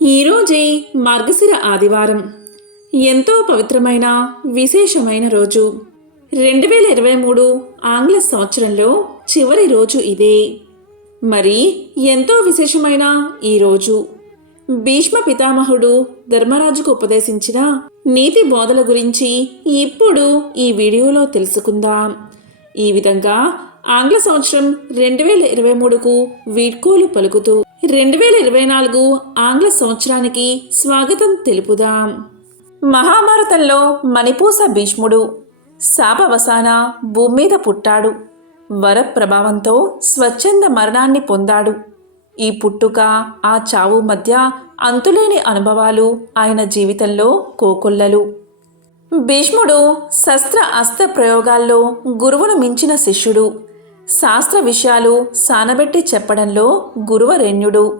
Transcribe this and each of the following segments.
ఈరోజే మార్గశిర ఆదివారం. ఎంతో పవిత్రమైన విశేషమైన రోజు. రెండు వేల ఇరవై మూడు ఆంగ్ల సంవత్సరంలో చివరి రోజు ఇదే. మరి ఎంతో విశేషమైన ఈ రోజు. భీష్మ పితామహుడు ధర్మరాజుకు ఉపదేశించిన నీతి బోధల గురించి ఇప్పుడు ఈ వీడియోలో తెలుసుకుందాం. ఈ విధంగా ఆంగ్ల సంవత్సరం రెండు వేల ఇరవై మూడుకు వీడ్కోలు పలుకుతూ రెండు వేల ఇరవై నాలుగు ఆంగ్ల సంవత్సరానికి స్వాగతం తెలుపుదాం. మహాభారతంలో మణిపూస భీష్ముడు శాపవసాన భూమి మీద పుట్టాడు. వర ప్రభావంతో స్వచ్ఛంద మరణాన్ని పొందాడు. ఈ పుట్టుక ఆ చావు మధ్య అంతులేని అనుభవాలు ఆయన జీవితంలో కోకొల్లలు. భీష్ముడు శస్త్ర అస్త్ర ప్రయోగాల్లో గురువును మించిన శిష్యుడు. శాస్త్ర విషయాలు సానబెట్టి చెప్పడంలో గురువరేణ్యుడు.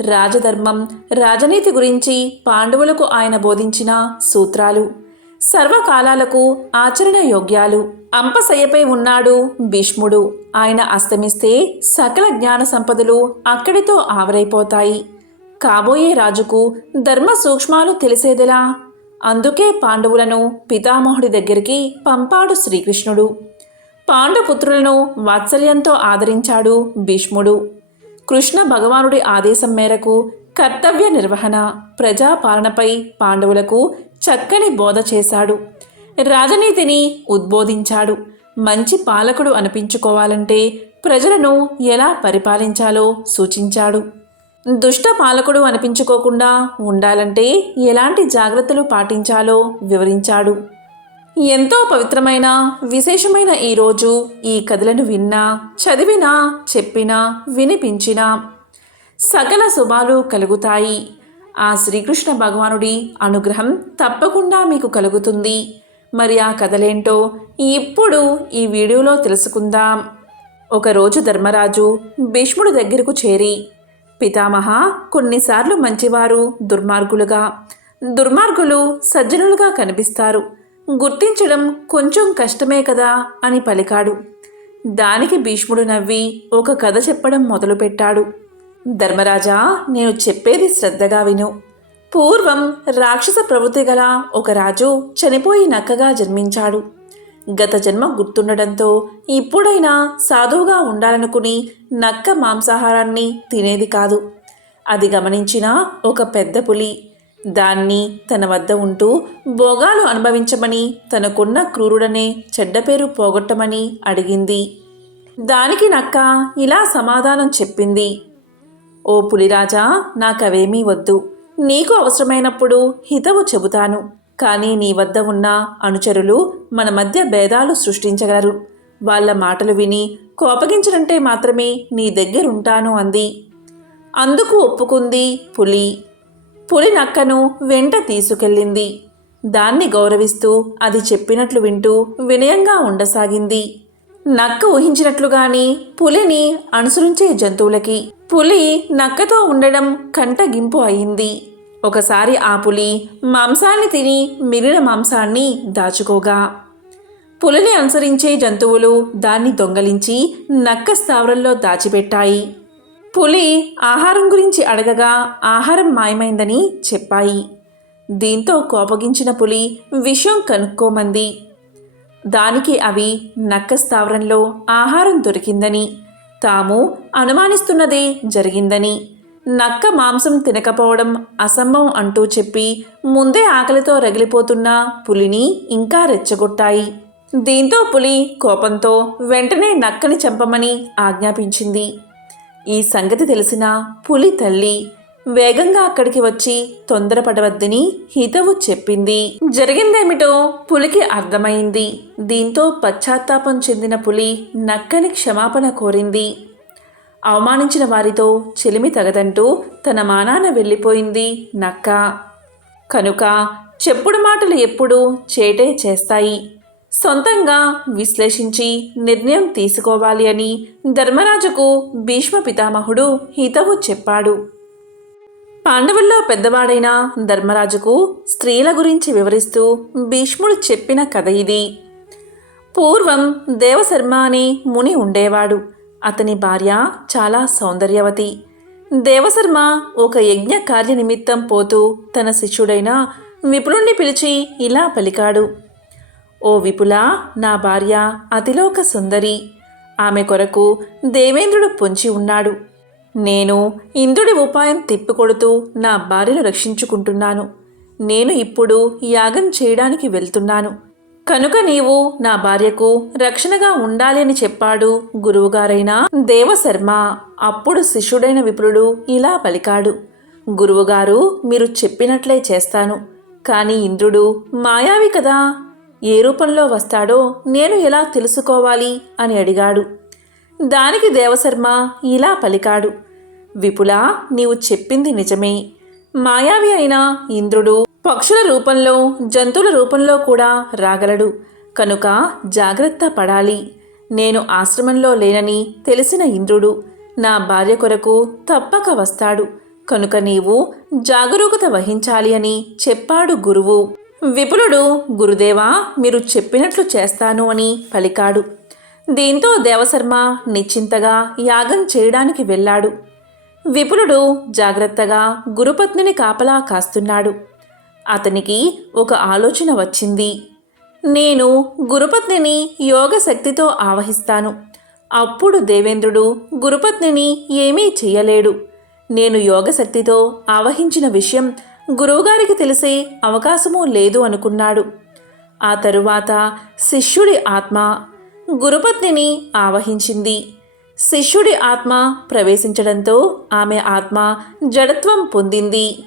రాజధర్మం రాజనీతి గురించి పాండవులకు ఆయన బోధించిన సూత్రాలు. సర్వకాలాలకు ఆచరణ యోగ్యాలు అంపశయ్యపై ఉన్నాడు భీష్ముడు. ఆయన అస్తమిస్తే సకల జ్ఞాన సంపదలు అక్కడితో ఆవరైపోతాయి. కాబోయే రాజుకు ధర్మ సూక్ష్మాలు తెలిసేదెలా? అందుకే పాండవులను పితామహుడి దగ్గరికి పంపాడు శ్రీకృష్ణుడు. పాండుపుత్రులను వాత్సల్యంతో ఆదరించాడు భీష్ముడు. కృష్ణ భగవానుడి ఆదేశం మేరకు కర్తవ్య నిర్వహణ ప్రజాపాలనపై పాండవులకు చక్కని బోధ చేశాడు. రాజనీతిని ఉద్బోధించాడు. మంచి పాలకుడు అనిపించుకోవాలంటే ప్రజలను ఎలా పరిపాలించాలో సూచించాడు. దుష్ట పాలకుడు అనిపించుకోకుండా ఉండాలంటే ఎలాంటి జాగ్రత్తలు పాటించాలో వివరించాడు. ఎంతో పవిత్రమైన విశేషమైన ఈ రోజు ఈ కథలను విన్నా చదివినా చెప్పినా వినిపించినా సకల శుభాలు కలుగుతాయి. ఆ శ్రీకృష్ణ భగవానుడి అనుగ్రహం తప్పకుండా మీకు కలుగుతుంది. మరి ఆ కథలేంటో ఇప్పుడు ఈ వీడియోలో తెలుసుకుందాం. ఒకరోజు ధర్మరాజు భీష్ముడి దగ్గరకు చేరి పితామహ కొన్నిసార్లు మంచివారు దుర్మార్గులుగా. దుర్మార్గులు సజ్జనులుగా కనిపిస్తారు. గుర్తించడం కొంచెం కష్టమే కదా అని పలికాడు. దానికి భీష్ముడు నవ్వి ఒక కథ చెప్పడం మొదలుపెట్టాడు. ధర్మరాజా నేను చెప్పేది శ్రద్ధగా విను. పూర్వం రాక్షస ప్రవృత్తి గల ఒక రాజు చనిపోయి నక్కగా జన్మించాడు. గత జన్మ గుర్తుండడంతో ఇప్పుడైనా సాధువుగా ఉండాలనుకుని నక్క మాంసాహారాన్ని తినేది కాదు. అది గమనించిన ఒక పెద్ద పులి దాన్ని తన వద్ద ఉంటూ భోగాలు అనుభవించమని తనకున్న క్రూరుడనే చెడ్డ పేరు పోగొట్టమని అడిగింది. దానికి నక్క ఇలా సమాధానం చెప్పింది. ఓ పులిరాజా నాకవేమీ వద్దు. నీకు అవసరమైనప్పుడు హితవు చెబుతాను. కానీ నీ వద్ద ఉన్న అనుచరులు మన మధ్య భేదాలు సృష్టించగలరు. వాళ్ళ మాటలు విని కోపగించడంటే మాత్రమే నీ దగ్గరుంటాను అంది. అందుకు ఒప్పుకుంది పులి. పులి నక్కను వెంట తీసుకెళ్ళింది. దాన్ని గౌరవిస్తూ అది చెప్పినట్లు వింటూ వినయంగా ఉండసాగింది. నక్క ఊహించినట్లుగాని పులిని అనుసరించే జంతువులకి పులి నక్కతో ఉండడం కంటగింపు అయింది. ఒకసారి ఆ పులి మాంసాన్ని తిని మిగిలిన మాంసాన్ని దాచుకోగా. పులిని అనుసరించే జంతువులు దాన్ని దొంగలించి నక్క స్థావరంలో దాచిపెట్టాయి. పులి ఆహారం గురించి అడగగా ఆహారం మాయమైందని చెప్పాయి. దీంతో కోపగించిన పులి విషయం కనుక్కోమంది. దానికి అవి నక్క స్థావరంలో ఆహారం దొరికిందని తాము అనుమానిస్తున్నదే జరిగిందని నక్క మాంసం తినకపోవడం అసంభవం అంటూ చెప్పి ముందే ఆకలితో రగిలిపోతున్న పులిని ఇంకా రెచ్చగొట్టాయి. దీంతో పులి కోపంతో వెంటనే నక్కని చంపమని ఆజ్ఞాపించింది. ఈ సంగతి తెలిసిన పులి తల్లి వేగంగా అక్కడికి వచ్చి తొందరపడవద్దని హితవు చెప్పింది. జరిగిందేమిటో పులికి అర్థమైంది. దీంతో పశ్చాత్తాపం చెందిన పులి నక్కని క్షమాపణ కోరింది. అవమానించిన వారితో చెలిమి తగదంటూ తన మానాన వెళ్ళిపోయింది నక్క. కనుక చెప్పుడు మాటలు ఎప్పుడూ చేటే చేస్తాయి. సొంతంగా విశ్లేషించి నిర్ణయం తీసుకోవాలి అని ధర్మరాజుకు భీష్మ పితామహుడు హితవు చెప్పాడు. పాండవుల్లో పెద్దవాడైన ధర్మరాజుకు స్త్రీల గురించి వివరిస్తూ భీష్ముడు చెప్పిన కథ ఇది. పూర్వం దేవశర్మ అనే ముని ఉండేవాడు. అతని భార్య చాలా సౌందర్యవతి. దేవశర్మ ఒక యజ్ఞ కార్య నిమిత్తం పోతూ తన శిష్యుడైన విపులుణ్ణి పిలిచి ఇలా పలికాడు. ఓ విపుల నా భార్య అతిలోక సుందరి. ఆమె కొరకు దేవేంద్రుడు పొంచి ఉన్నాడు. నేను ఇంద్రుడి ఉపాయం తిప్పికొడుతూ నా భార్యను రక్షించుకుంటున్నాను. నేను ఇప్పుడు యాగం చేయడానికి వెళ్తున్నాను. కనుక నీవు నా భార్యకు రక్షణగా ఉండాలి అని చెప్పాడు గురువుగారైన దేవశర్మ. అప్పుడు శిష్యుడైన విపులుడు ఇలా పలికాడు. గురువుగారు మీరు చెప్పినట్లే చేస్తాను. కానీ ఇంద్రుడు మాయావి కదా? ఏ రూపంలో వస్తాడో నేను ఎలా తెలుసుకోవాలి అని అడిగాడు. దానికి దేవశర్మ ఇలా పలికాడు. విపులా నీవు చెప్పింది నిజమే. మాయావి అయిన ఇంద్రుడు పక్షుల రూపంలో జంతువుల రూపంలో కూడా రాగలడు. కనుక జాగ్రత్త పడాలి. నేను ఆశ్రమంలో లేనని తెలిసిన ఇంద్రుడు నా భార్య కొరకు తప్పక వస్తాడు. కనుక నీవు జాగరూకత వహించాలి అని చెప్పాడు గురువు. విపులుడు గురుదేవా మీరు చెప్పినట్లు చేస్తాను అని పలికాడు. దీంతో దేవశర్మ నిశ్చింతగా యాగం చేయడానికి వెళ్ళాడు. విపులుడు జాగ్రత్తగా గురుపత్నిని కాపలా కాస్తున్నాడు. అతనికి ఒక ఆలోచన వచ్చింది. నేను గురుపత్నిని యోగ శక్తితో ఆవహిస్తాను. అప్పుడు దేవేంద్రుడు గురుపత్నిని ఏమీ చేయలేడు. నేను యోగశక్తితో ఆవహించిన విషయం గురువుగారికి తెలిసే అవకాశమూ లేదు అనుకున్నాడు. ఆ తరువాత శిష్యుడి ఆత్మ గురుపత్నిని ఆవహించింది. శిష్యుడి ఆత్మ ప్రవేశించడంతో ఆమె ఆత్మ జడత్వం పొందింది.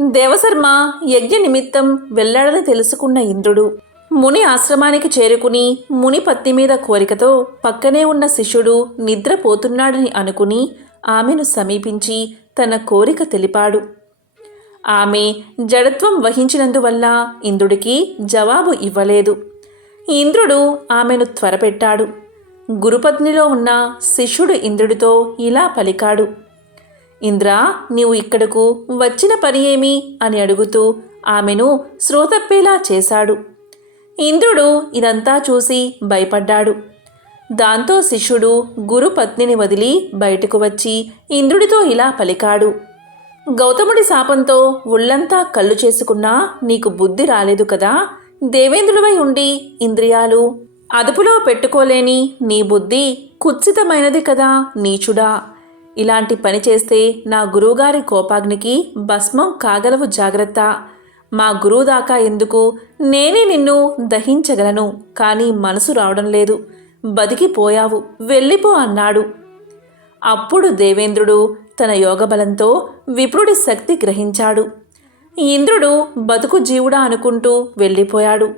దేవశర్మ యజ్ఞ నిమిత్తం వెళ్ళాడని తెలుసుకున్న ఇంద్రుడు ముని ఆశ్రమానికి చేరుకుని ముని పత్ని మీద కోరికతో పక్కనే ఉన్న శిష్యుడు నిద్రపోతున్నాడని అనుకుని ఆమెను సమీపించి తన కోరిక తెలిపాడు. ఆమె జడత్వం వహించినందువల్ల ఇంద్రుడికి జవాబు ఇవ్వలేదు. ఇంద్రుడు ఆమెను త్వరపెట్టాడు. గురుపత్నిలో ఉన్న శిష్యుడు ఇంద్రుడితో ఇలా పలికాడు. ఇంద్ర నీవు ఇక్కడకు వచ్చిన పని ఏమి? అని అడుగుతూ ఆమెను శ్రోతప్పేలా చేశాడు. ఇంద్రుడు ఇదంతా చూసి భయపడ్డాడు. దాంతో శిష్యుడు గురుపత్నిని వదిలి బయటకు వచ్చి ఇంద్రుడితో ఇలా పలికాడు. గౌతముడి శాపంతో ఒళ్ళంతా కళ్ళు చేసుకున్నా నీకు బుద్ధి రాలేదు కదా. దేవేంద్రుడివై ఉండి ఇంద్రియాలు అదుపులో పెట్టుకోలేని నీ బుద్ధి కుత్సితమైనది కదా నీచుడా. ఇలాంటి పని చేస్తే నా గురువుగారి కోపాగ్నికి భస్మం కాగలవు జాగ్రత్త. మా గురువు దాకా ఎందుకు? నేనే నిన్ను దహించగలను. కానీ మనసు రావడం లేదు. బతికిపోయావు. వెళ్ళిపో అన్నాడు. అప్పుడు దేవేంద్రుడు తన యోగబలంతో విప్రుడి శక్తి గ్రహించాడు. ఇంద్రుడు బతుకు జీవుడా అనుకుంటూ వెళ్ళిపోయాడు.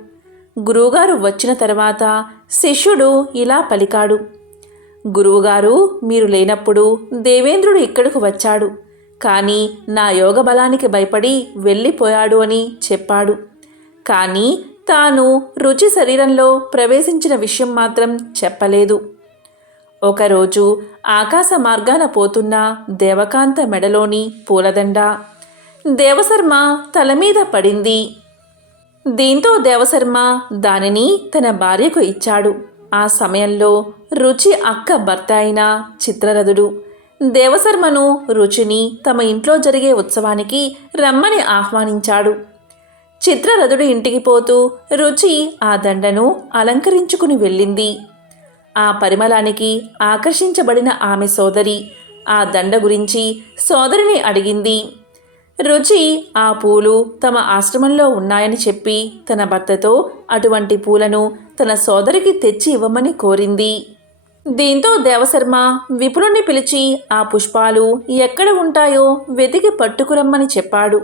గురువుగారు వచ్చిన తర్వాత శిష్యుడు ఇలా పలికాడు. గురువుగారు మీరు లేనప్పుడు దేవేంద్రుడు ఇక్కడకు వచ్చాడు. కానీ నా యోగ బలానికి భయపడి వెళ్ళిపోయాడు అని చెప్పాడు. కానీ తాను రుచి శరీరంలో ప్రవేశించిన విషయం మాత్రం చెప్పలేదు. ఒకరోజు ఆకాశ మార్గాన పోతున్న దేవకాంత మెడలోని పూలదండ. దేవశర్మ తల మీద పడింది. దీంతో దేవశర్మ దానిని తన భార్యకు ఇచ్చాడు. ఆ సమయంలో రుచి అక్క భర్త అయిన చిత్రరథుడు దేవశర్మను రుచిని తమ ఇంట్లో జరిగే ఉత్సవానికి రమ్మని ఆహ్వానించాడు. చిత్రరథుడు ఇంటికి పోతూ రుచి ఆ దండను అలంకరించుకుని వెళ్ళింది. ఆ పరిమళానికి ఆకర్షించబడిన ఆమె సోదరి ఆ దండ గురించి సోదరిని అడిగింది. రుచి ఆ పూలు తమ ఆశ్రమంలో ఉన్నాయని చెప్పి తన భర్తతో అటువంటి పూలను తన సోదరికి తెచ్చి ఇవ్వమని కోరింది. దీంతో దేవశర్మ విపులుణ్ణి పిలిచి ఆ పుష్పాలు ఎక్కడ ఉంటాయో వెతికి పట్టుకురమ్మని చెప్పాడు.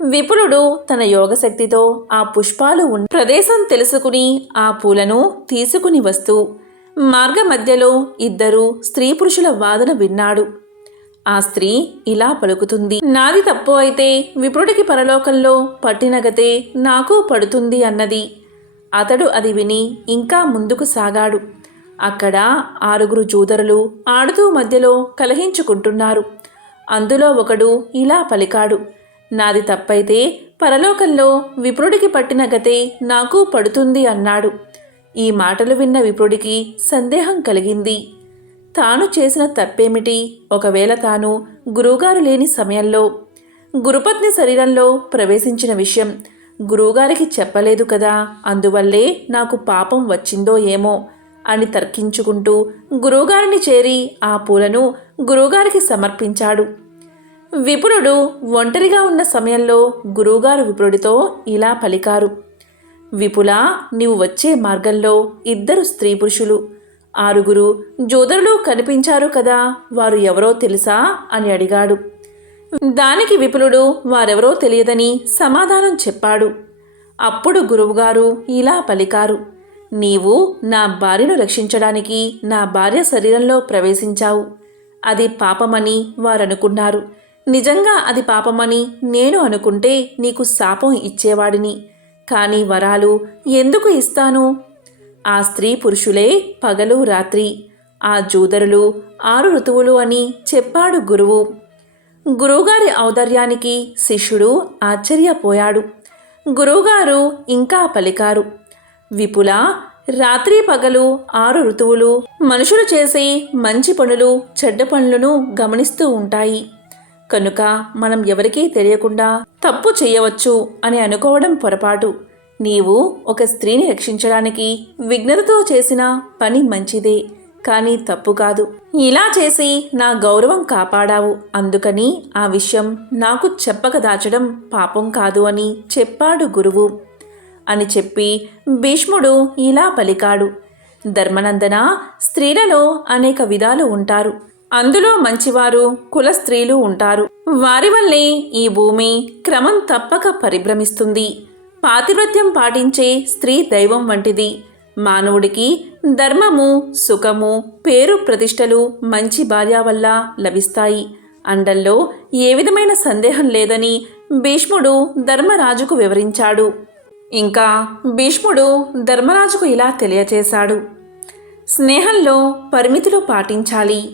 విపులుడు తన యోగశక్తితో ఆ పుష్పాలు ఉన్న ప్రదేశం తెలుసుకుని ఆ పూలను తీసుకుని వస్తూ మార్గ మధ్యలో ఇద్దరు స్త్రీ పురుషుల వాదన విన్నాడు. ఆ స్త్రీ ఇలా పలుకుతుంది నాది తప్పు అయితే విప్రుడికి పరలోకంలో పట్టినగతే నాకు పడుతుంది అన్నది. అతడు అది విని ఇంకా ముందుకు సాగాడు. అక్కడ ఆరుగురు జూదరులు ఆడుతూ మధ్యలో కలహించుకుంటున్నారు. అందులో ఒకడు ఇలా పలికాడు నాది తప్పైతే పరలోకంలో విప్రుడికి పట్టిన గతే నాకు పడుతుంది అన్నాడు. ఈ మాటలు విన్న విప్రుడికి సందేహం కలిగింది. తాను చేసిన తప్పేమిటి? ఒకవేళ తాను గురువుగారు లేని సమయంలో గురుపత్ని శరీరంలో ప్రవేశించిన విషయం గురువుగారికి చెప్పలేదు కదా అందువల్లే నాకు పాపం వచ్చిందో ఏమో అని తర్కించుకుంటూ గురువుగారిని చేరి ఆ పూలను గురువుగారికి సమర్పించాడు. విపురుడు ఒంటరిగా ఉన్న సమయంలో గురువుగారు విపురుడితో ఇలా పలికారు. విపులా నీవు వచ్చే మార్గంలో ఇద్దరు స్త్రీ పురుషులు. ఆరుగురు జోదరులు కనిపించారు కదా వారు ఎవరో తెలుసా అని అడిగాడు. దానికి విపులుడు వారెవరో తెలియదని సమాధానం చెప్పాడు. అప్పుడు గురువుగారు ఇలా పలికారు. నీవు నా భార్యను రక్షించడానికి నా భార్య శరీరంలో ప్రవేశించావు. అది పాపమని వారనుకున్నారు. నిజంగా అది పాపమని నేను అనుకుంటే నీకు శాపం ఇచ్చేవాడిని. కానీ వరాలు ఎందుకు ఇస్తాను? ఆ స్త్రీ పురుషులే పగలు రాత్రి. ఆ జూదరులు ఆరు ఋతువులు అని చెప్పాడు గురువు. గురువుగారి ఔదార్యానికి శిష్యుడు ఆశ్చర్యపోయాడు. గురువుగారు ఇంకా పలికారు. విపుల రాత్రి పగలు ఆరు ఋతువులు మనుషులు చేసే మంచి పనులు చెడ్డ పనులను గమనిస్తూ ఉంటాయి. కనుక మనం ఎవరికీ తెలియకుండా తప్పు చేయవచ్చు అని అనుకోవడం పొరపాటు. నీవు ఒక స్త్రీని రక్షించడానికి విఘ్నతతో చేసిన పని మంచిదే కానీ తప్పు కాదు. ఇలా చేసి నా గౌరవం కాపాడావు. అందుకని ఆ విషయం నాకు చెప్పక దాచడం పాపం కాదు అని చెప్పాడు గురువు. అని చెప్పి భీష్ముడు ఇలా పలికాడు. ధర్మనందన స్త్రీలలో అనేక విధాలు ఉంటారు. అందులో మంచివారు కుల స్త్రీలు ఉంటారు. వారి వల్లే ఈ భూమి క్రమం తప్పక పరిభ్రమిస్తుంది. పాతివ్రత్యం పాటించే స్త్రీ దైవం వంటిది. మానవుడికి ధర్మము సుఖము పేరు ప్రతిష్టలు మంచి భార్య వల్ల లభిస్తాయి. అండల్లో ఏ విధమైన సందేహం లేదని భీష్ముడు ధర్మరాజుకు వివరించాడు. ఇంకా భీష్ముడు ధర్మరాజుకు ఇలా తెలియచేశాడు. స్నేహంలో పరిమితులు పాటించాలి.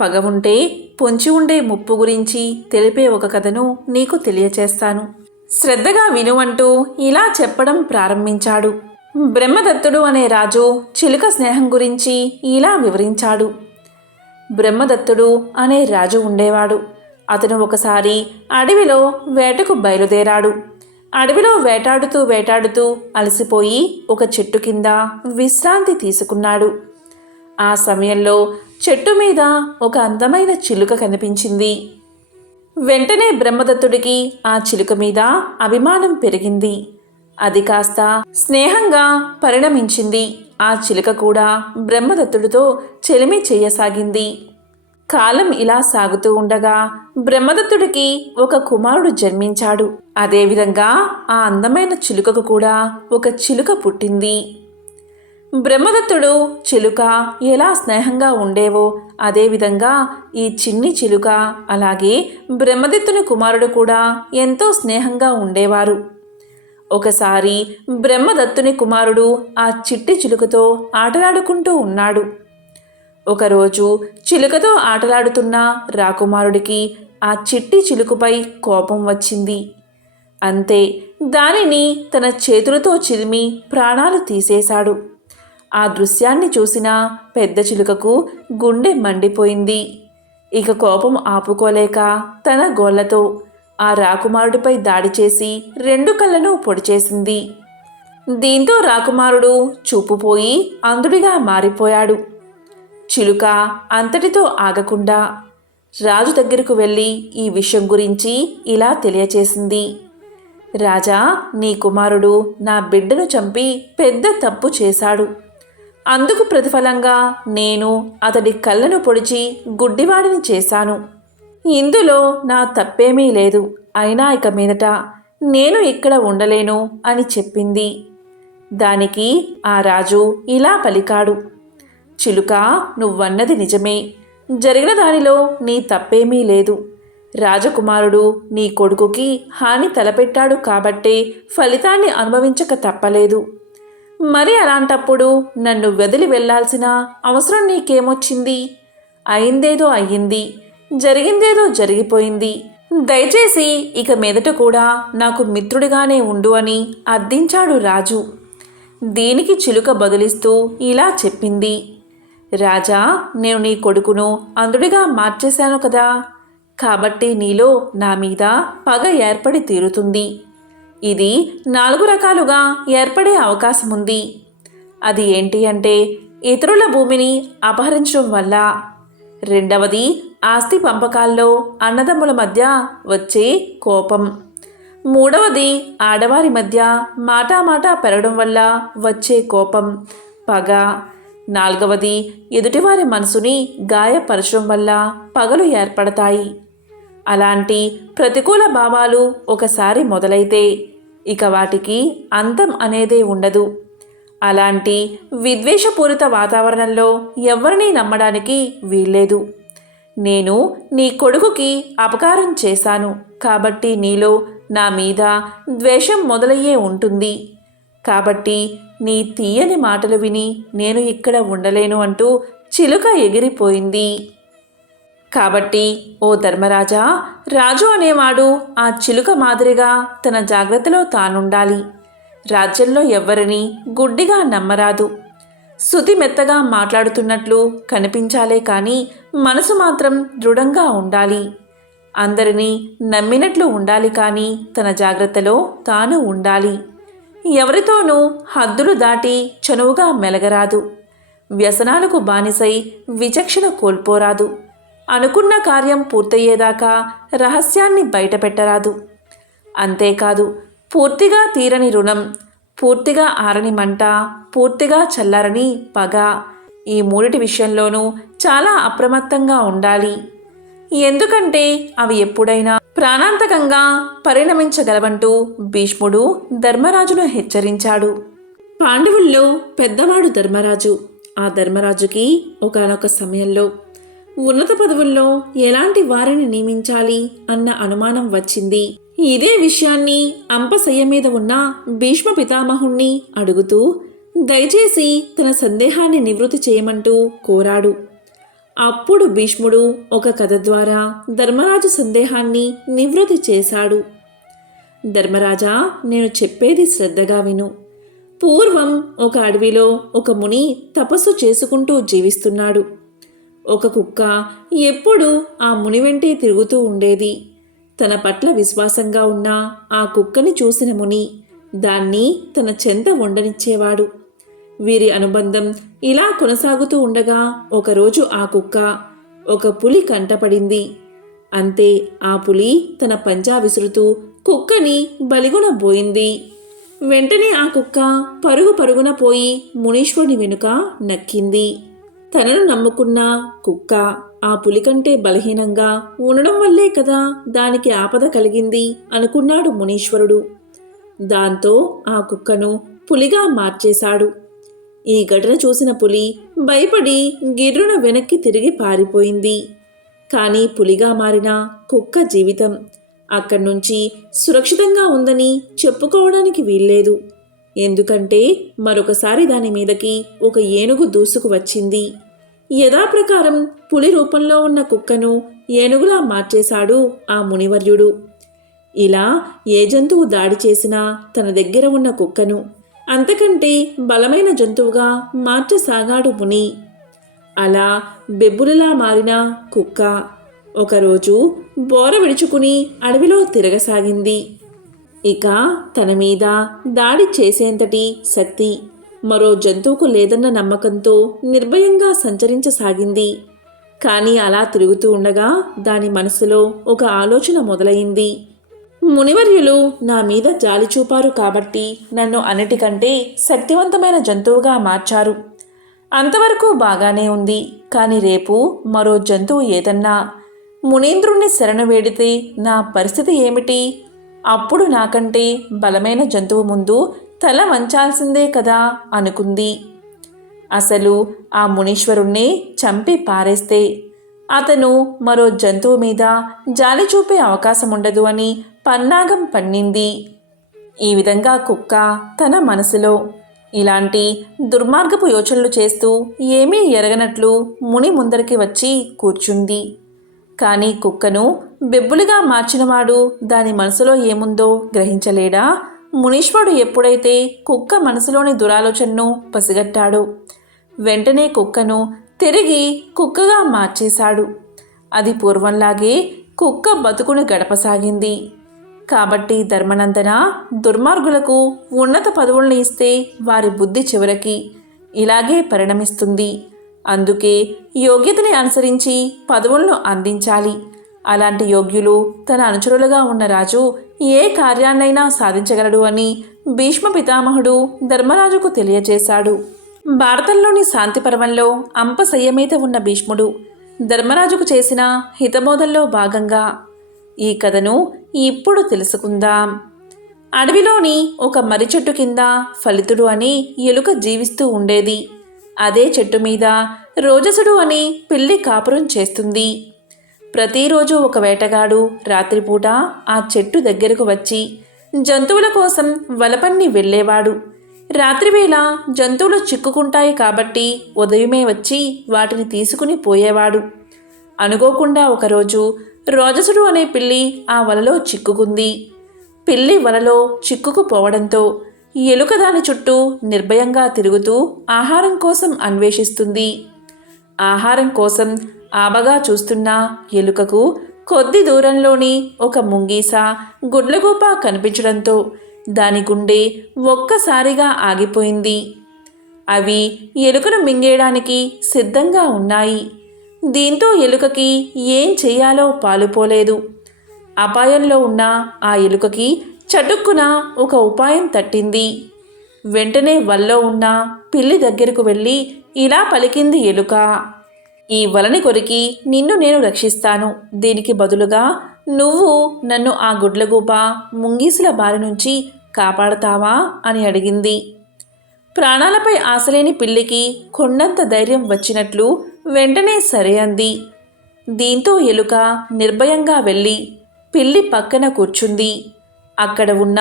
పగ ఉంటే పొంచి ఉండే ముప్పు గురించి తెలిపే ఒక కథను నీకు తెలియచేస్తాను. శ్రద్ధగా విను అంటూ ఇలా చెప్పడం ప్రారంభించాడు. బ్రహ్మదత్తుడు అనే రాజు చిలుక స్నేహం గురించి ఇలా వివరించాడు. బ్రహ్మదత్తుడు అనే రాజు ఉండేవాడు. అతను ఒకసారి అడవిలో వేటకు బయలుదేరాడు. అడవిలో వేటాడుతూ వేటాడుతూ అలసిపోయి ఒక చెట్టు కింద విశ్రాంతి తీసుకున్నాడు. ఆ సమయంలో చెట్టు మీద ఒక అందమైన చిలుక కనిపించింది. వెంటనే బ్రహ్మదత్తుడికి ఆ చిలుక మీద అభిమానం పెరిగింది. అది కాస్త స్నేహంగా పరిణమించింది. ఆ చిలుక కూడా బ్రహ్మదత్తుడితో చెలిమి చేయసాగింది. కాలం ఇలా సాగుతూ ఉండగా బ్రహ్మదత్తుడికి ఒక కుమారుడు జన్మించాడు. అదేవిధంగా ఆ అందమైన చిలుకకు కూడా ఒక చిలుక పుట్టింది. బ్రహ్మదత్తుడు చిలుక ఎలా స్నేహంగా ఉండేవో అదేవిధంగా ఈ చిన్ని చిలుక అలాగే బ్రహ్మదత్తుని కుమారుడు కూడా ఎంతో స్నేహంగా ఉండేవారు. ఒకసారి బ్రహ్మదత్తుని కుమారుడు ఆ చిట్టి చిలుకతో ఆటలాడుకుంటూ ఉన్నాడు. ఒకరోజు చిలుకతో ఆటలాడుతున్న రాకుమారుడికి ఆ చిట్టి చిలుకపై కోపం వచ్చింది. అంతే దానిని తన చేతులతో చిరిమి ప్రాణాలు తీసేశాడు. ఆ దృశ్యాన్ని చూసిన పెద్ద చిలుకకు గుండె మండిపోయింది. ఇక కోపం ఆపుకోలేక తన గోళ్ళతో ఆ రాకుమారుడిపై దాడి చేసి రెండు కళ్ళను పొడిచేసింది దీంతో రాకుమారుడు చూపుపోయి అంధుడిగా మారిపోయాడు. చిలుక అంతటితో ఆగకుండా రాజు దగ్గరకు వెళ్ళి ఈ విషయం గురించి ఇలా తెలియచేసింది. రాజా నీ కుమారుడు నా బిడ్డను చంపి పెద్ద తప్పు చేశాడు. అందుకు ప్రతిఫలంగా నేను అతడి కళ్ళను పొడిచి గుడ్డివాడిని చేశాను. ఇందులో నా తప్పేమీ లేదు. అయినా ఇక మీదట నేను ఇక్కడ ఉండలేను అని చెప్పింది. దానికి ఆ రాజు ఇలా పలికాడు. చిలుక నువ్వన్నది నిజమే. జరిగిన దానిలో నీ తప్పేమీ లేదు. రాజకుమారుడు నీ కొడుకుకి హాని తలపెట్టాడు కాబట్టే ఫలితాన్ని అనుభవించక తప్పలేదు. మరి అలాంటప్పుడు నన్ను వదిలి వెళ్ళాల్సిన అవసరం నీకేమొచ్చింది? అయిందేదో అయ్యింది జరిగిందేదో జరిగిపోయింది. దయచేసి ఇక మీదట కూడా నాకు మిత్రుడిగానే ఉండు అని అర్థించాడు రాజు. దీనికి చిలుక బదులిస్తూ ఇలా చెప్పింది. రాజా నేను నీ కొడుకును అందుడిగా మార్చేశాను కదా. కాబట్టి నీలో నా మీద పగ ఏర్పడి తీరుతుంది. ఇది నాలుగు రకాలుగా ఏర్పడే అవకాశం ఉంది అది ఏంటి అంటే ఇతరుల భూమిని అపహరించడం వల్ల. రెండవది ఆస్తి పంపకాల్లో అన్నదమ్ముల మధ్య వచ్చే కోపం. మూడవది ఆడవారి మధ్య మాటామాటా పెరగడం వల్ల వచ్చే కోపం. పగ. నాలుగవది ఎదుటివారి మనసుని గాయపరచడం వల్ల పగలు ఏర్పడతాయి. అలాంటి ప్రతికూల భావాలు ఒకసారి మొదలైతే ఇక వాటికి అంతం అనేదే ఉండదు. అలాంటి విద్వేషపూరిత వాతావరణంలో ఎవరినీ నమ్మడానికి వీల్లేదు. నేను నీ కొడుకుకి అపకారం చేశాను కాబట్టి నీలో నా మీద ద్వేషం మొదలయ్యే ఉంటుంది. కాబట్టి నీ తీయని మాటలు విని నేను ఇక్కడ ఉండలేను అంటూ చిలుక ఎగిరిపోయింది. కాబట్టి ఓ ధర్మరాజా రాజు అనేవాడు ఆ చిలుక మాదిరిగా తన జాగ్రత్తలో తానుండాలి. రాజ్యంలో ఎవ్వరిని గుడ్డిగా నమ్మరాదు. శృతి మెత్తగా మాట్లాడుతున్నట్లు కనిపించాలే కానీ మనసు మాత్రం దృఢంగా ఉండాలి. అందరినీ నమ్మినట్లు ఉండాలి కానీ తన జాగ్రత్తలో తాను ఉండాలి. ఎవరితోనూ హద్దులు దాటి చనువుగా మెలగరాదు. వ్యసనాలకు బానిసై విచక్షణ కోల్పోరాదు. అనుకున్న కార్యం పూర్తయ్యేదాకా రహస్యాన్ని బయటపెట్టరాదు. అంతేకాదు పూర్తిగా తీరని రుణం పూర్తిగా ఆరని మంట పూర్తిగా చల్లారని పగ ఈ మూడిటి విషయంలోనూ చాలా అప్రమత్తంగా ఉండాలి. ఎందుకంటే అవి ఎప్పుడైనా ప్రాణాంతకంగా పరిణమించగలవంటూ భీష్ముడు ధర్మరాజును హెచ్చరించాడు. పాండవుల్లో పెద్దవాడు ధర్మరాజు. ఆ ధర్మరాజుకి ఒకనొక సమయంలో ఉన్నత పదవుల్లో ఎలాంటి వారిని నియమించాలి అన్న అనుమానం వచ్చింది. ఇదే విషయాన్ని అంపశయ్య మీద ఉన్న భీష్మ పితామహుణ్ణి అడుగుతూ దయచేసి తన సందేహాన్ని నివృత్తి చేయమంటూ కోరాడు. అప్పుడు భీష్ముడు ఒక కథ ద్వారా ధర్మరాజు సందేహాన్ని నివృత్తి చేశాడు. ధర్మరాజా నేను చెప్పేది శ్రద్ధగా విను. పూర్వం ఒక అడవిలో ఒక ముని తపస్సు చేసుకుంటూ జీవిస్తున్నాడు. ఒక కుక్క ఎప్పుడూ ఆ ముని వెంటే తిరుగుతూ ఉండేది. తన పట్ల విశ్వాసంగా ఉన్న ఆ కుక్కని చూసిన ముని దాన్ని తన చెంత ఉండనిచ్చేవాడు వీరి అనుబంధం ఇలా కొనసాగుతూ ఉండగా ఒకరోజు ఆ కుక్క ఒక పులి కంటపడింది. అంతే ఆ పులి తన పంజా విసురుతూ కుక్కని బలిగొనబోయింది వెంటనే ఆ కుక్క పరుగు పరుగున పోయి మునీశ్వరుని వెనుక నక్కింది. తనను నమ్ముకున్న కుక్క ఆ పులి కంటే బలహీనంగా ఉండడం వల్లే కదా దానికి ఆపద కలిగింది అనుకున్నాడు మునీశ్వరుడు. దాంతో ఆ కుక్కను పులిగా మార్చేశాడు. ఈ ఘటన చూసిన పులి భయపడి గిర్రున వెనక్కి తిరిగి పారిపోయింది. కానీ పులిగా మారిన కుక్క జీవితం అక్కడి నుంచి సురక్షితంగా ఉందని చెప్పుకోవడానికి వీల్లేదు. ఎందుకంటే మరొకసారి దాని మీదకి ఒక ఏనుగు దూసుకు వచ్చింది. యథాప్రకారం పులి రూపంలో ఉన్న కుక్కను ఏనుగులా మార్చేశాడు ఆ మునివర్యుడు. ఇలా ఏ జంతువు దాడి చేసినా తన దగ్గర ఉన్న కుక్కను అంతకంటే బలమైన జంతువుగా మార్చసాగాడు ముని. అలా బెబ్బులలా మారిన కుక్క ఒకరోజు బోర విడుచుకుని అడవిలో తిరగసాగింది. ఇక తన మీద దాడి చేసేంతటి శక్తి మరో జంతువుకు లేదన్న నమ్మకంతో నిర్భయంగా సంచరించసాగింది. కానీ అలా తిరుగుతూ ఉండగా దాని మనసులో ఒక ఆలోచన మొదలైంది. మునివర్యులు నా మీద జాలి చూపారు కాబట్టి నన్ను అన్నిటికంటే శక్తివంతమైన జంతువుగా మార్చారు. అంతవరకు బాగానే ఉంది. కానీ రేపు మరో జంతువు ఏదన్నా మునీంద్రుణ్ణి శరణ వేడితే నా పరిస్థితి ఏమిటి? అప్పుడు నాకంటే బలమైన జంతువు ముందు తల వంచాల్సిందే కదా అనుకుంది. అసలు ఆ మునీశ్వరుణ్ణి చంపి పారేస్తే అతను మరో జంతువు మీద జాలి చూపే అవకాశం ఉండదు అని పన్నాగం పన్నింది. ఈ విధంగా కుక్క తన మనసులో ఇలాంటి దుర్మార్గపు యోచనలు చేస్తూ ఏమీ ఎరగనట్లు ముని ముందరికి వచ్చి కూర్చుంది. కానీ కుక్కను బెబ్బులుగా మార్చినవాడు దాని మనసులో ఏముందో గ్రహించలేడా? మునీశ్వరుడు ఎప్పుడైతే కుక్క మనసులోని దురాలోచనను పసిగట్టాడో వెంటనే కుక్కను తిరిగి కుక్కగా మార్చేశాడు. అది పూర్వంలాగే కుక్క బతుకుని గడపసాగింది. కాబట్టి ధర్మనందన దుర్మార్గులకు ఉన్నత పదవులను ఇస్తే వారి బుద్ధి చివరికి ఇలాగే పరిణమిస్తుంది. అందుకే యోగ్యతని అనుసరించి పదవులను అందించాలి. అలాంటి యోగ్యులు తన అనుచరులుగా ఉన్న రాజు ఏ కార్యాన్నైనా సాధించగలడు అని భీష్మ పితామహుడు ధర్మరాజుకు తెలియజేశాడు భారతంలోని శాంతి పర్వంలో అంపశయ్య మీద ఉన్న భీష్ముడు ధర్మరాజుకు చేసిన హితబోధంలో భాగంగా ఈ కథను ఇప్పుడు తెలుసుకుందాం. అడవిలోని ఒక మర్రి చెట్టు కింద ఫలితుడు అని ఎలుక జీవిస్తూ ఉండేది. అదే చెట్టు మీద రోజసుడు అని పిల్లి కాపురం చేస్తుంది. ప్రతిరోజు ఒక వేటగాడు రాత్రిపూట ఆ చెట్టు దగ్గరకు వచ్చి జంతువుల కోసం వలపన్ని వెళ్ళేవాడు. రాత్రివేళ జంతువులు చిక్కుకుంటాయి కాబట్టి ఉదయమే వచ్చి వాటిని తీసుకుని పోయేవాడు. అనుకోకుండా ఒకరోజు రోజసుడు అనే పిల్లి ఆ వలలో చిక్కుకుంది. పిల్లి వలలో చిక్కుకుపోవడంతో ఎలుక దాని చుట్టూ నిర్భయంగా తిరుగుతూ ఆహారం కోసం అన్వేషిస్తుంది. ఆహారం కోసం ఆబగా చూస్తున్న ఎలుకకు కొద్ది దూరంలోని ఒక ముంగీస గుడ్లగూప కనిపించడంతో దాని గుండె ఒక్కసారిగా ఆగిపోయింది. అవి ఎలుకను మింగేయడానికి సిద్ధంగా ఉన్నాయి. దీంతో ఎలుకకి ఏం చేయాలో పాలుపోలేదు. అపాయంలో ఉన్న ఆ ఎలుకకి చటుక్కున ఒక ఉపాయం తట్టింది. వెంటనే వల్లో ఉన్న పిల్లి దగ్గరకు వెళ్ళి ఇలా పలికింది ఎలుక. ఈ వలని కొరికి నిన్ను నేను రక్షిస్తాను. దీనికి బదులుగా నువ్వు నన్ను ఆ గుడ్లగూప ముంగీసుల బారి నుంచి కాపాడతావా అని అడిగింది. ప్రాణాలపై ఆశలేని పిల్లికి కొండంత ధైర్యం వచ్చినట్లు వెంటనే సరే అంది. దీంతో ఎలుక నిర్భయంగా వెళ్ళి పిల్లి పక్కన కూర్చుంది. అక్కడ ఉన్న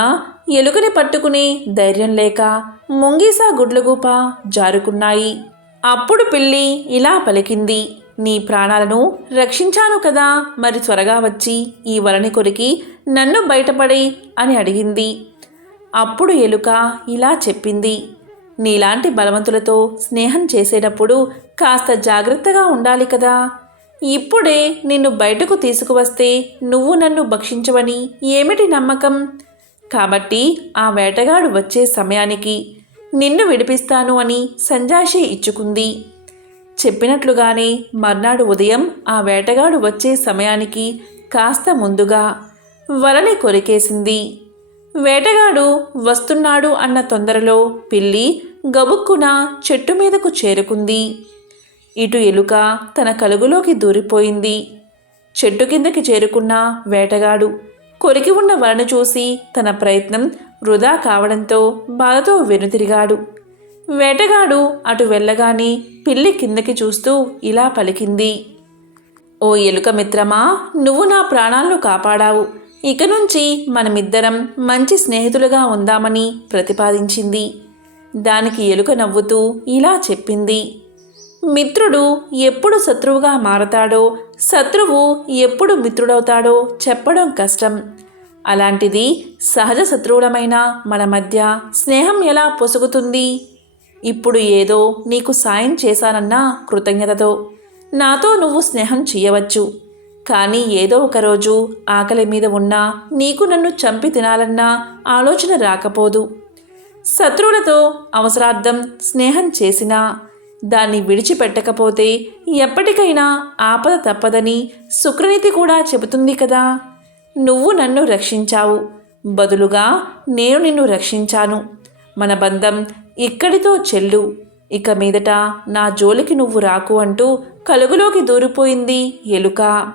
ఎలుకని పట్టుకునే ధైర్యం లేక ముంగీసా గుడ్లగూప జారుకున్నాయి. అప్పుడు పిల్లి ఇలా పలికింది నీ ప్రాణాలను రక్షించాను కదా మరి త్వరగా వచ్చి ఈ వలని కొరికి నన్ను బయటపడి అని అడిగింది. అప్పుడు ఎలుక ఇలా చెప్పింది నీలాంటి బలవంతులతో స్నేహం చేసేటప్పుడు కాస్త జాగ్రత్తగా ఉండాలి కదా ఇప్పుడే నిన్ను బయటకు తీసుకువస్తే నువ్వు నన్ను భక్షించవని ఏమిటి నమ్మకం? కాబట్టి ఆ వేటగాడు వచ్చే సమయానికి నిన్ను విడిపిస్తాను అని సంజాషి ఇచ్చుకుంది. చెప్పినట్లుగానే మర్నాడు ఉదయం ఆ వేటగాడు వచ్చే సమయానికి కాస్త ముందుగా వలని కొరికేసింది. వేటగాడు వస్తున్నాడు అన్న తొందరలో పిల్లి గబుక్కున చెట్టు మీదకు చేరుకుంది. ఇటు ఎలుక తన కలుగులోకి దూరిపోయింది. చెట్టు కిందకి చేరుకున్న వేటగాడు కొరికి ఉన్న వలను చూసి తన ప్రయత్నం వృధా కావడంతో బాధతో వెనుతిరిగాడు. వేటగాడు అటు వెళ్ళగానే పిల్లి కిందకి చూస్తూ ఇలా పలికింది. ఓ ఎలుక మిత్రమా నువ్వు నా ప్రాణాలను కాపాడావు. ఇక నుంచి మనమిద్దరం మంచి స్నేహితులుగా ఉందామని ప్రతిపాదించింది. దానికి ఎలుక నవ్వుతూ ఇలా చెప్పింది. మిత్రుడు ఎప్పుడు శత్రువుగా మారతాడో శత్రువు ఎప్పుడు మిత్రుడవుతాడో చెప్పడం కష్టం. అలాంటిది సహజ శత్రువులమైన మన మధ్య స్నేహం ఎలా పొసుగుతుంది? ఇప్పుడు ఏదో నీకు సాయం చేశానన్న కృతజ్ఞతతో నాతో నువ్వు స్నేహం చేయవచ్చు. కానీ ఏదో ఒకరోజు ఆకలి మీద ఉన్నా నీకు నన్ను చంపి తినాలన్న ఆలోచన రాకపోదు. శత్రువులతో అవసరార్థం స్నేహం చేసినా దాన్ని విడిచిపెట్టకపోతే ఎప్పటికైనా ఆపద తప్పదని శుక్రనీతి కూడా చెబుతుంది కదా. నువ్వు నన్ను రక్షించావు. బదులుగా నేను నిన్ను రక్షించాను. మన బంధం ఇక్కడితో చెల్లు. ఇక మీదట నా జోలికి నువ్వు రాకు అంటూ కలుగులోకి దూరిపోయింది ఎలుక.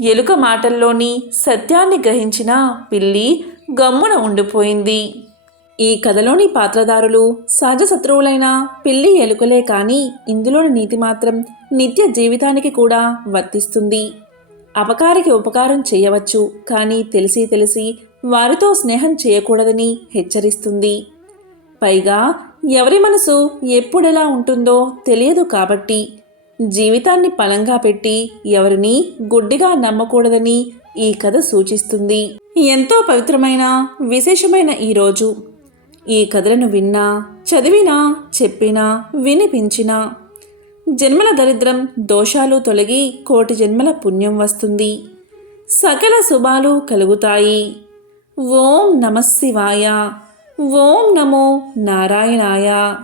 ఎలుక మాటల్లోని సత్యాన్ని గ్రహించిన పిల్లి గమ్మున ఉండిపోయింది. ఈ కథలోని పాత్రధారులు సహజ శత్రువులైన పిల్లి ఎలుకలే కానీ ఇందులోని నీతి మాత్రం నిత్య జీవితానికి కూడా వర్తిస్తుంది. అపకారికి ఉపకారం చేయవచ్చు కానీ తెలిసి తెలిసి వారితో స్నేహం చేయకూడదని హెచ్చరిస్తుంది. పైగా ఎవరి మనసు ఎప్పుడెలా ఉంటుందో తెలియదు కాబట్టి జీవితాన్ని పలంగా పెట్టి ఎవరిని గుడ్డిగా నమ్మకూడదని ఈ కథ సూచిస్తుంది. ఎంతో పవిత్రమైన విశేషమైన ఈ రోజు ఈ కథలను విన్నా చదివినా చెప్పినా వినిపించినా జన్మల దరిద్రం దోషాలు తొలగి కోటి జన్మల పుణ్యం వస్తుంది. సకల శుభాలు కలుగుతాయి. ఓం నమ శివాయ. ఓం నమో నారాయణాయ.